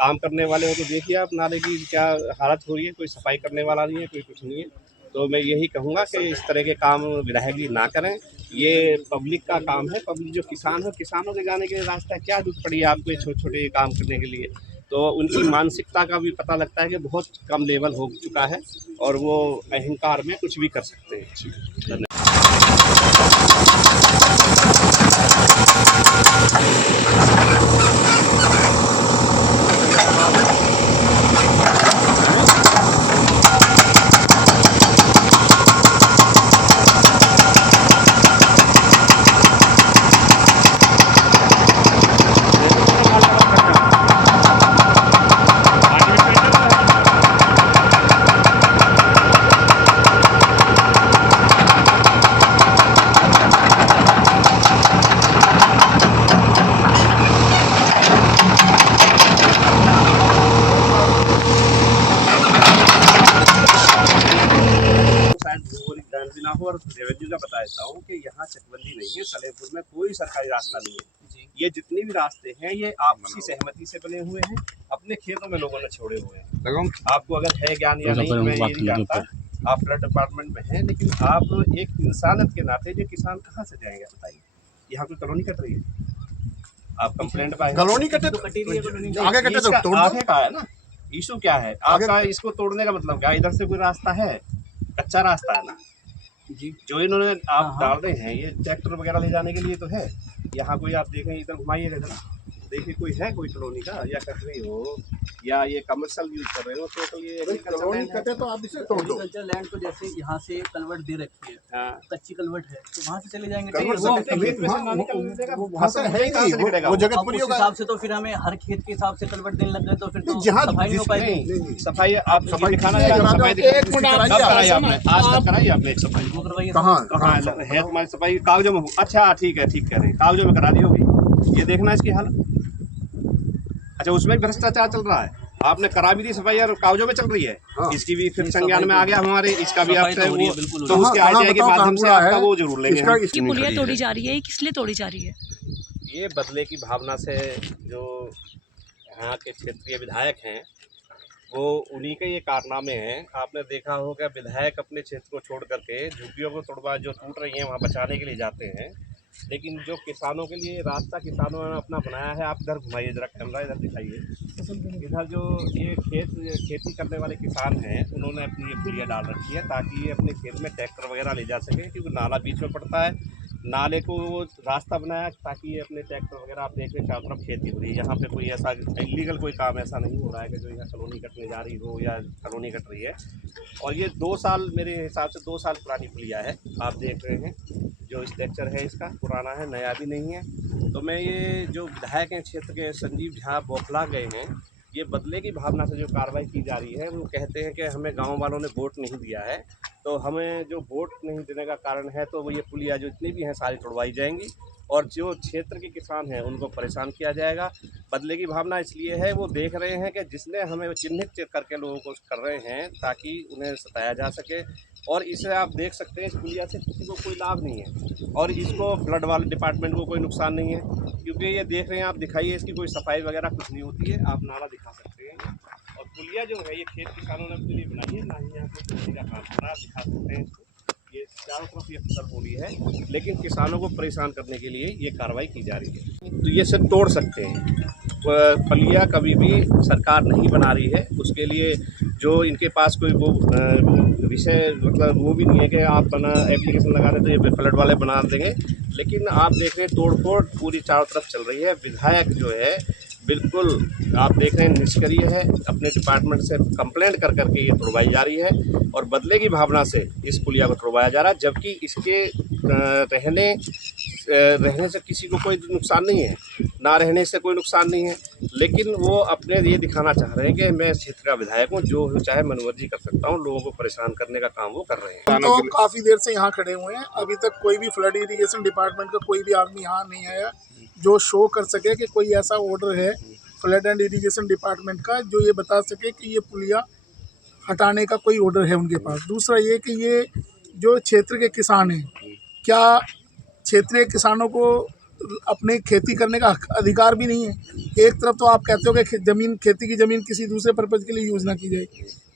काम करने वाले हो तो देखिए आप नाले की क्या हालत हो रही है, कोई सफाई करने वाला नहीं है, कोई कुछ नहीं है। तो मैं यही कहूँगा कि इस तरह के काम विधायक जी ना करें, ये पब्लिक का काम है। पब्लिक जो किसान है, किसानों के जाने के लिए रास्ता क्या जरूरत पड़ी है आपको ये छोटे-छोटे काम करने के लिए। तो उनकी मानसिकता का भी पता लगता है कि बहुत कम लेवल हो चुका है और वो अहंकार में कुछ भी कर सकते हैं। धन्यवाद। ना हो और रेवेन्यू का बता देता हूँ कि यहाँ चकबंदी नहीं है, सलेमपुर में कोई सरकारी रास्ता नहीं है। ये जितने भी रास्ते हैं ये आपसी सहमति से बने हुए हैं, अपने खेतों में लोगों ने छोड़े हुए हैं। आपको अगर है ज्ञान या नहीं मैं ये नहीं जानता, आप फ्लड डिपार्टमेंट में हैं, लेकिन आप एक इंसानियत के नाते ये किसान कहाँ से जाएंगे बताइए। यहाँ कोई कॉलोनी कट रही है, आप कंप्लेंट पाए कॉलोनी कटे तो आगे कटे तो तोड़ आगे का है ना, इशू क्या है आपका, इसको तोड़ने का मतलब क्या, इधर से कोई रास्ता है, कच्चा रास्ता है ना जी, जो इन्होंने आप डाल रहे हैं ये ट्रैक्टर वगैरह ले जाने के लिए तो है। यहाँ कोई आप देखें इधर घुमाइएगा जरा, देखिए कोई है कोई कॉलोनी का, या कट रही हो या ये कमर्शियल यूज कर रहे हो, टोटल ये कॉलोनी कटे तो आप इसे तोड़ दो। एग्रीकल्चर लैंड को जैसे यहाँ से कन्वर्ट दे रखी है, हाँ। कच्ची कन्वर्ट है तो वहाँ से चले जाएंगे, वो जगह पूरी उस हिसाब से तो फिर हमें हर खेत के हिसाब से कन्वर्ट देने लग गए तो फिर तो जहाँ सफाई नहीं हो पाएगी। सफाई आप सफाई दिखाना कराई आपने, आज तक कराई आपने एक सफाई, वो करवाइए। कहाँ है तुम्हारी सफाई, कागजों में? अच्छा ठीक है, ठीक कह रहे हैं, कागजों में करा दी होगी, ये देखना इसकी हालत। अच्छा उसमें भी भ्रष्टाचार चल रहा है, आपने करा भी दी सफाई और कागजों में चल रही है। हाँ। इसकी भी फिर संज्ञान में आ गया हमारे, इसका भी आप तो उसके आईटीआई के माध्यम से आपका वो जरूर लेंगे। ये पुलिया तोड़ी जा रही है, ये किस लिए तोड़ी जा रही है? ये बदले की भावना से जो यहाँ के क्षेत्रीय विधायक हैं वो उन्हीं के ये कारनामे हैं। आपने देखा होगा विधायक अपने क्षेत्र को छोड़ करके झुग्गियों को तोड़वा जो टूट रही हैं वहाँ बचाने के लिए जाते हैं, लेकिन जो किसानों के लिए रास्ता किसानों ने अपना बनाया है, आप इधर घुमाइए जरा कैमरा, इधर दिखाइए। इधर जो ये खेती करने वाले किसान हैं उन्होंने अपनी ये पुलिया डाल रखी है ताकि ये अपने खेत में ट्रैक्टर वगैरह ले जा सके, क्योंकि नाला बीच में पड़ता है, नाले को वो रास्ता बनाया ताकि ये अपने ट्रैक्टर वगैरह आप देख रहे चारों तरफ खेती हो रही है। यहाँ पे कोई ऐसा इलीगल कोई काम ऐसा नहीं हो रहा है कि जो यहाँ कॉलोनी कटने जा रही हो या कॉलोनी कट रही है। और ये 2 साल मेरे हिसाब से 2 साल पुरानी पुलिया है, आप देख रहे हैं जो स्ट्रक्चर है इसका पुराना है, नया भी नहीं है। तो मैं ये जो विधायक हैं क्षेत्र के संजीव झा बौखला गए हैं, ये बदले की भावना से जो कार्रवाई की जा रही है, वो कहते हैं कि हमें गांव वालों ने वोट नहीं दिया है, तो हमें जो वोट नहीं देने का कारण है तो वो ये पुलिया जो इतनी भी हैं सारी तोड़वाई जाएंगी और जो क्षेत्र के किसान हैं उनको परेशान किया जाएगा। बदले की भावना इसलिए है, वो देख रहे हैं कि जिसने हमें चिन्हित करके लोगों को कर रहे हैं ताकि उन्हें सताया जा सके, और इसे आप देख सकते हैं इस पुलिया से किसी को कोई लाभ नहीं है और इसको फ्लड वाले डिपार्टमेंट को कोई नुकसान नहीं है, क्योंकि ये देख रहे हैं आप, दिखाइए इसकी कोई सफाई वगैरह कुछ नहीं होती है, आप नाला दिखा सकते हैं। और पुलिया जो है ये खेत किसानों ने अपने लिए बनाई है, ना ही यहाँ पर किसी का काम हो रहा, आप दिखा सकते हैं इसको, ये चारों तरफ ये फसल हो रही है, लेकिन किसानों को परेशान करने के लिए ये कार्रवाई की जा रही है। तो ये सब तोड़ सकते हैं, पुलिया कभी भी सरकार नहीं बना रही है, उसके लिए जो इनके पास कोई वो विषय मतलब वो भी नहीं है कि आप बना एप्लीकेशन लगा दें तो ये फ्लड वाले बना देंगे, लेकिन आप देख रहे हैं तोड़-फोड़ पूरी चारों तरफ चल रही है। विधायक जो है बिल्कुल आप देख रहे हैं निष्क्रिय है, अपने डिपार्टमेंट से कंप्लेंट कर करके ये तोड़वाई जा रही है और बदले की भावना से इस पुलिया को तोड़वाया जा रहा है, जबकि इसके रहने से किसी को कोई नुकसान नहीं है, ना रहने से कोई नुकसान नहीं है, लेकिन वो अपने ये दिखाना चाह रहे हैं कि मैं क्षेत्र का विधायक हूँ, जो चाहे मनमर्जी कर सकता हूँ, लोगों को परेशान करने का काम वो कर रहे हैं। तो काफी देर से यहाँ खड़े हुए हैं, अभी तक कोई भी फ्लड इरिगेशन डिपार्टमेंट का कोई भी आदमी यहाँ नहीं आया जो शो कर सके कि कोई ऐसा ऑर्डर है फ्लड एंड इरिगेशन डिपार्टमेंट का जो ये बता सके कि ये पुलिया हटाने का कोई ऑर्डर है उनके पास। दूसरा ये कि ये जो क्षेत्र के किसान हैं, क्या क्षेत्रीय किसानों को अपने खेती करने का अधिकार भी नहीं है। एक तरफ तो आप कहते हो कि ज़मीन, खेती की ज़मीन किसी दूसरे पर्पज़ के लिए यूज़ ना की जाए,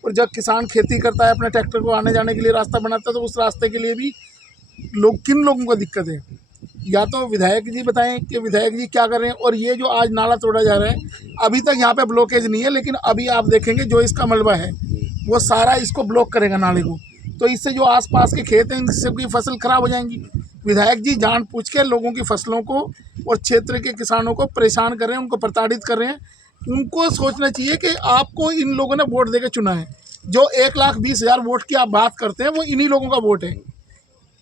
और जब किसान खेती करता है, अपने ट्रैक्टर को आने जाने के लिए रास्ता बनाता है, तो उस रास्ते के लिए भी किन लोगों को दिक्कत है? या तो विधायक जी बताएं कि विधायक जी क्या कर रहे हैं। और ये जो आज नाला तोड़ा जा रहा है, अभी तक यहाँ पे ब्लॉकेज नहीं है, लेकिन अभी आप देखेंगे जो इसका मलबा है वो सारा इसको ब्लॉक करेगा नाले को, तो इससे जो आसपास के खेत हैं इन सबकी फसल खराब हो जाएंगी। विधायक जी जानबूझ के लोगों की फसलों को और क्षेत्र के किसानों को परेशान कर रहे हैं, उनको प्रताड़ित कर रहे हैं। उनको सोचना चाहिए कि आपको इन लोगों ने वोट देकर चुना है। जो 1,20,000 वोट की आप बात करते हैं, वो इन्हीं लोगों का वोट है,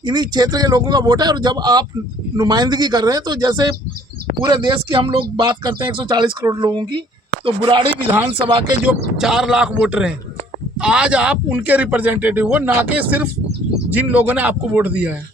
इन्हीं क्षेत्र के लोगों का वोट है। और जब आप नुमाइंदगी कर रहे हैं, तो जैसे पूरे देश की हम लोग बात करते हैं 140 करोड़ लोगों की, तो बुराड़ी विधानसभा के जो 4 लाख वोटर हैं, आज आप उनके रिप्रेजेंटेटिव हो, ना कि सिर्फ जिन लोगों ने आपको वोट दिया है।